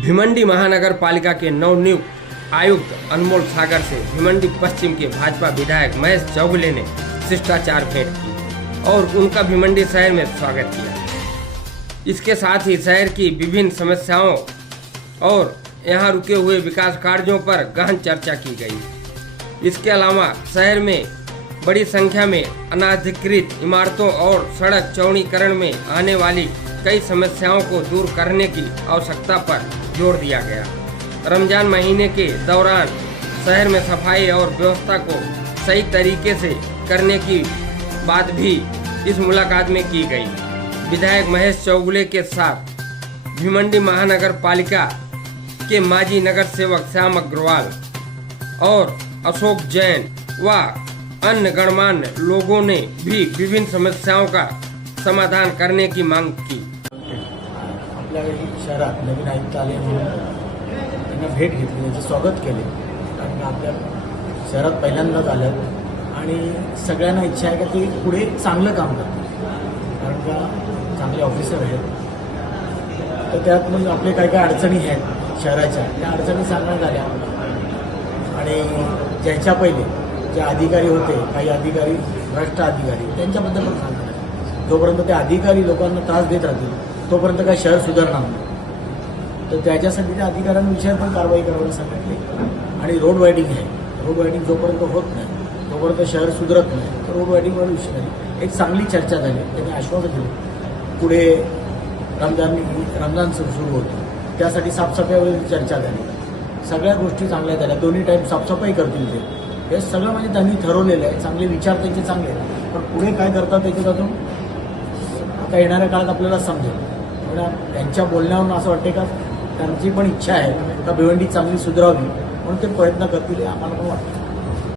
भिवंडी महानगर पालिका के नवनियुक्त आयुक्त अनमोल सागर से भिवंडी पश्चिम के भाजपा विधायक महेश चौगुले ने शिष्टाचार भेंट की और उनका भिवंडी शहर में स्वागत किया। इसके साथ ही शहर की विभिन्न समस्याओं और यहाँ रुके हुए विकास कार्यों पर गहन चर्चा की गई। इसके अलावा शहर में बड़ी संख्या में अनाधिकृत इमारतों और सड़क चौड़ीकरण में आने वाली कई समस्याओं को दूर करने की आवश्यकता पर जोर दिया गया। रमजान महीने के दौरान शहर में सफाई और व्यवस्था को सही तरीके से करने की बात भी इस मुलाकात में की गई। विधायक महेश चौगुले के साथ भिवंडी महानगर पालिका के माजी नगर सेवक श्याम अग्रवाल और अशोक जैन व अन्य गणमान्य लोगों ने भी विभिन्न समस्याओं का समाधान करने की मांग की। आपल्या शहरात नवीन आयुक्त आले म्हणून त्यांना भेट घेतली, त्यांचे स्वागत केले। कारण आपल्या शहरात पहिल्यांदाच आल्यात आणि सगळ्यांना इच्छा आहे की ते पुढे चांगलं काम करतील, कारण का चांगले ऑफिसर आहेत। तर त्यात मग आपले काय काय अडचणी आहेत शहराच्या, त्या अडचणी सांगण्यात आल्या आणि ज्याच्या पहिले जे अधिकारी होते, काही अधिकारी भ्रष्ट अधिकारी, त्यांच्याबद्दल पण सांगण्यात आलं। जोपर्यंत ते अधिकारी लोकांना त्रास देत राहतील तोपर्यंत काय शहर सुधारणार नाही। तर त्याच्यासाठी त्या अधिकाऱ्यांविषयी पण कारवाई करायला सांगितली। आणि रोड वायडिंग आहे, रोड वायडिंग जोपर्यंत होत नाही तोपर्यंत शहर सुधारत नाही। तर रोड वायडिंगवर विषय एक चांगली चर्चा झाली। त्यांनी आश्वासन दिलं पुढे रमजान सुरू होतं, त्यासाठी साफसफाईवर चर्चा झाली। सगळ्या गोष्टी चांगल्या झाल्या, दोन्ही टाईम साफसफाई करतील ते, हे सगळं म्हणजे त्यांनी ठरवलेलं आहे। चांगले विचार त्यांचे चांगले, पण पुढे काय करतात त्याच्यात अजून आता येणाऱ्या काळात आपल्याला समजेल। त्यांच्या बोलण्यावरून असं वाटते का त्यांची पण इच्छा आहे का भिवंडी चांगली सुधारावी, म्हणून ते प्रयत्न करतील आम्हाला पण वाटतं।